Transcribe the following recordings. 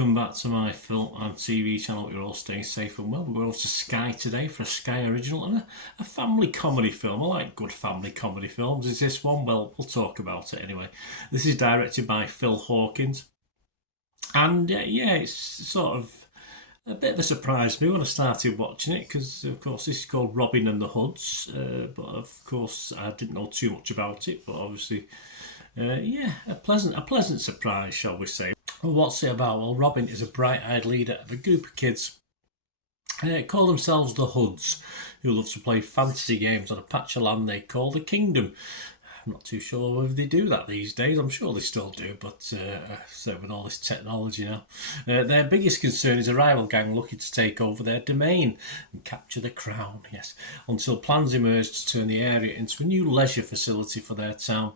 welcome back to my film and TV channel. You're all staying safe and well. We're off to Sky today for a Sky original and a family comedy film. I like good family comedy films. Is this one? Well, we'll talk about it anyway. This is directed by Phil Hawkins. And yeah, it's sort of a bit of a surprise to me when I started watching it because, of course, this is called Robin and the Hoods. But, of course, I didn't know too much about it. But, obviously, yeah, a pleasant surprise, shall we say. Well, what's it about? Well, Robin is a bright-eyed leader of a group of kids call themselves the Hoods, who love to play fantasy games on a patch of land they call the Kingdom. I'm not too sure whether they do that these days. I'm sure they still do, but so with all this technology now. Their biggest concern is a rival gang looking to take over their domain and capture the crown, yes, until plans emerge to turn the area into a new leisure facility for their town.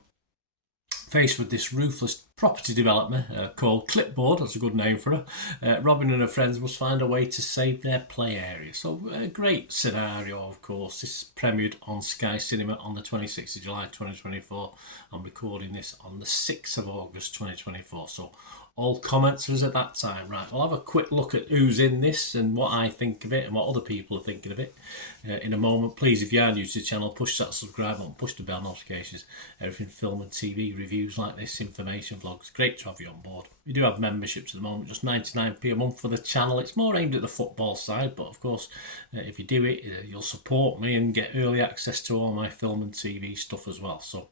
Faced with this ruthless property developer called Clipboard, that's a good name for her, Robin and her friends must find a way to save their play area. So a great scenario, of course. This premiered on Sky Cinema on the 26th of July 2024. I'm recording this on the 6th of August 2024. So all comments was at that time. Right, we'll have a quick look at who's in this and what I think of it and what other people are thinking of it in a moment. Please, if you are new to the channel, push that subscribe button, push the bell notifications. Everything film and TV reviews like this, information vlogs. Great to have you on board. We do have memberships at the moment, just 99p a month for the channel. It's more aimed at the football side, but of course, if you do it, you'll support me and get early access to all my film and TV stuff as well. So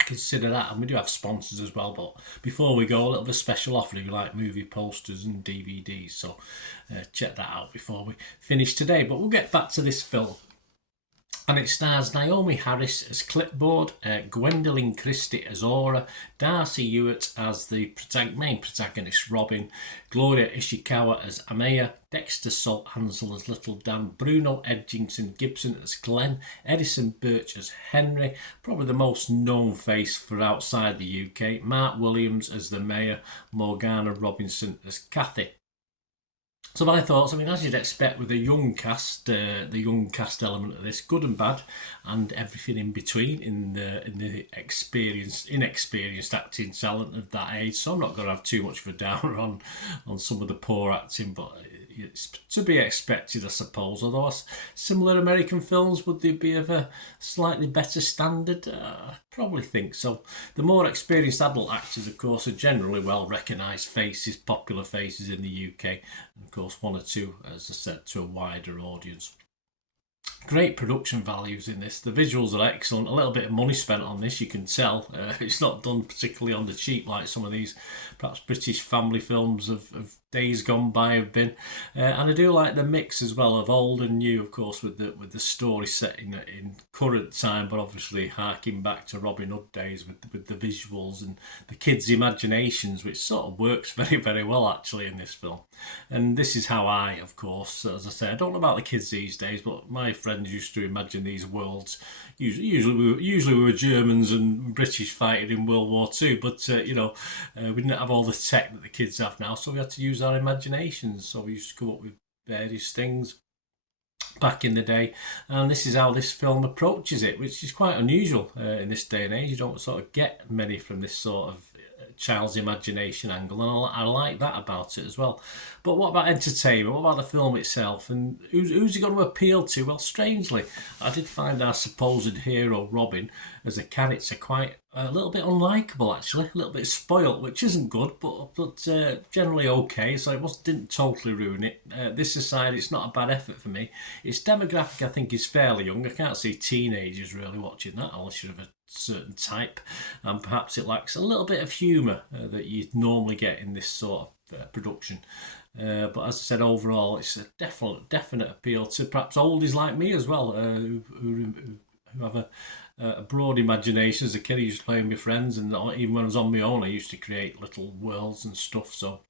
consider that, and we do have sponsors as well. But before we go, a little bit of special offer if you like movie posters and DVDs, so check that out before we finish today. But we'll get back to this film, and it stars Naomi Harris as Clipboard, Gwendolyn Christie as Aura, Darcy Ewart as the main protagonist Robin, Gloria Ishikawa as Amaya, Dexter Salt Ansel as Little Dan, Bruno Edgington Gibson as Glenn, Edison Birch as Henry, probably the most known face for outside the UK, Mark Williams as the Mayor, Morgana Robinson as Kathy. So my thoughts, I mean, as you'd expect with the young cast element of this, good and bad, and everything in between in the inexperienced acting talent of that age. So I'm not going to have too much of a downer on some of the poor acting, but it's to be expected, I suppose. Although similar American films, would they be of a slightly better standard? I probably think so. The more experienced adult actors, of course, are generally well recognised faces, popular faces in the UK, and of course one or two, as I said, to a wider audience. Great production values in this. The visuals are excellent. A little bit of money spent on this, you can tell. It's not done particularly on the cheap like some of these perhaps British family films of days gone by have been. And I do like the mix as well of old and new, of course, with the story set in current time, but obviously harking back to Robin Hood days with the visuals and the kids' imaginations, which sort of works very, very well actually in this film. And this is how I, of course, as I say, I don't know about the kids these days, but my friends used to imagine these worlds. Usually we were Germans and British fighting in World War II, but we didn't have all the tech that the kids have now, so we had to use our imaginations. So we used to come up with various things back in the day, and this is how this film approaches it, which is quite unusual in this day and age. You don't sort of get many from this sort of child's imagination angle, and I like that about it as well. But what about entertainment? What about the film itself? And who's it going to appeal to? Well, strangely, I did find our supposed hero Robin as a character quite a little bit unlikable, actually, a little bit spoilt, which isn't good, but generally okay. So it didn't totally ruin it. This aside, it's not a bad effort for me. Its demographic, I think, is fairly young. I can't see teenagers really watching that unless you're of a certain type, and perhaps it lacks a little bit of humour that you'd normally get in this sort of production. But as I said, overall, it's a definite appeal to perhaps oldies like me as well, who have a broad imagination. As a kid, I used to play with my friends, and even when I was on my own, I used to create little worlds and stuff. So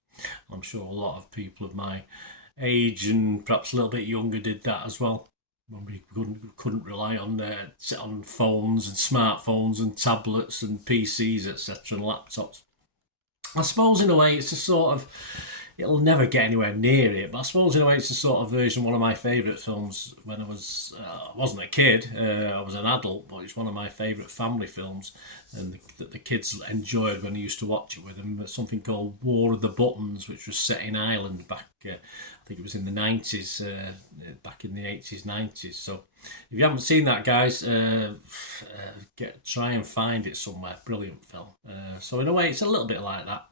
I'm sure a lot of people of my age and perhaps a little bit younger did that as well, when we couldn't rely on phones and smartphones and tablets and PCs, etc., and laptops. I suppose in a way it's a sort of it'll never get anywhere near it. But I suppose in a way it's a sort of version of one of my favourite films when I wasn't a kid, I was an adult, but it's one of my favourite family films, and that the kids enjoyed when I used to watch it with them. Something called War of the Buttons, which was set in Ireland back, I think it was in the 90s, back in the 80s, 90s. So if you haven't seen that, guys, try and find it somewhere. Brilliant film. So in a way, it's a little bit like that.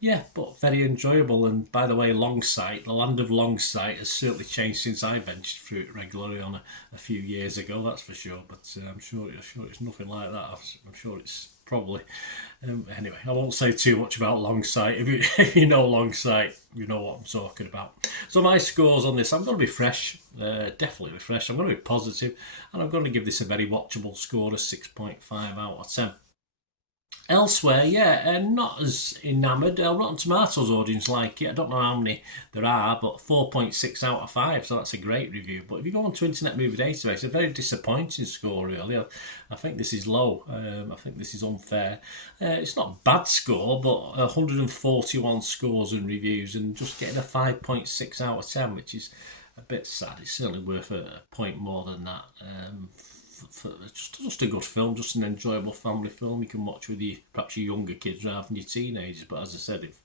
Yeah, but very enjoyable. And by the way, Longsight, the land of Longsight, has certainly changed since I ventured through it regularly on a few years ago. That's for sure. But I'm sure it's nothing like that. I'm sure it's probably. Anyway, I won't say too much about Longsight. If you know Longsight, you know what I'm talking about. So my scores on this, I'm going to be fresh, definitely fresh. I'm going to be positive, and I'm going to give this a very watchable score of 6.5 out of 10. Elsewhere, yeah, not as enamoured. Rotten Tomatoes audience like it. I don't know how many there are, but 4.6 out of 5, so that's a great review. But if you go onto Internet Movie Database, it's a very disappointing score, really. I think this is low. I think this is unfair. It's not a bad score, but 141 scores and reviews, and just getting a 5.6 out of 10, which is a bit sad. It's certainly worth a point more than that. For just a good film, just an enjoyable family film you can watch with perhaps your younger kids rather than your teenagers. But as I said, if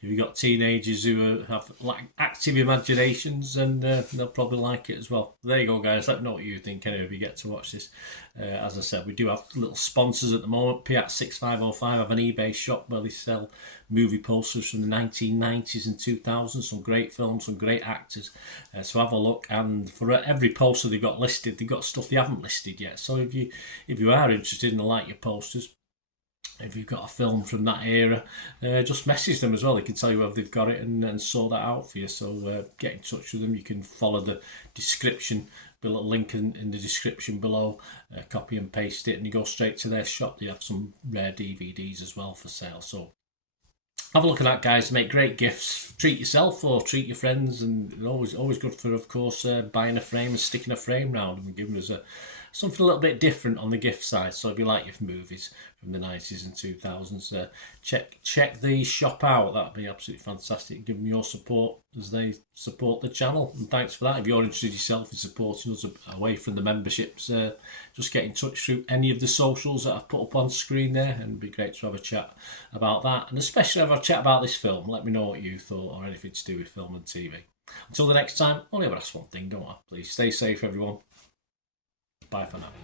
you've got teenagers who have active imaginations, then they'll probably like it as well. There you go, guys. Let me know what you think anyway if you get to watch this. As I said, we do have little sponsors at the moment. Piat6505 have an eBay shop where they sell movie posters from the 1990s and 2000s. Some great films, some great actors. So have a look. And for every poster they've got listed, they've got stuff they haven't listed yet. So if you are interested and like your posters, if you've got a film from that era, just message them as well. They can tell you whether they've got it and sort that out for you. So get in touch with them. You can follow the description, a little link in the description below, copy and paste it, and you go straight to their shop. They have some rare DVDs as well for sale. So have a look at that, guys. Make great gifts. Treat yourself or treat your friends, and always good for, of course, buying a frame and sticking a frame round and giving us something a little bit different on the gift side. So if you like your movies from the 90s and 2000s, check the shop out. That'd be absolutely fantastic. Give them your support as they support the channel. And thanks for that. If you're interested yourself in supporting us away from the memberships, just get in touch through any of the socials that I've put up on screen there, and it'd be great to have a chat about that, and especially have a chat about this film. Let me know what you thought, or anything to do with film and TV. Until the next time, only ever ask one thing, don't I? Please stay safe, everyone. Bye for now.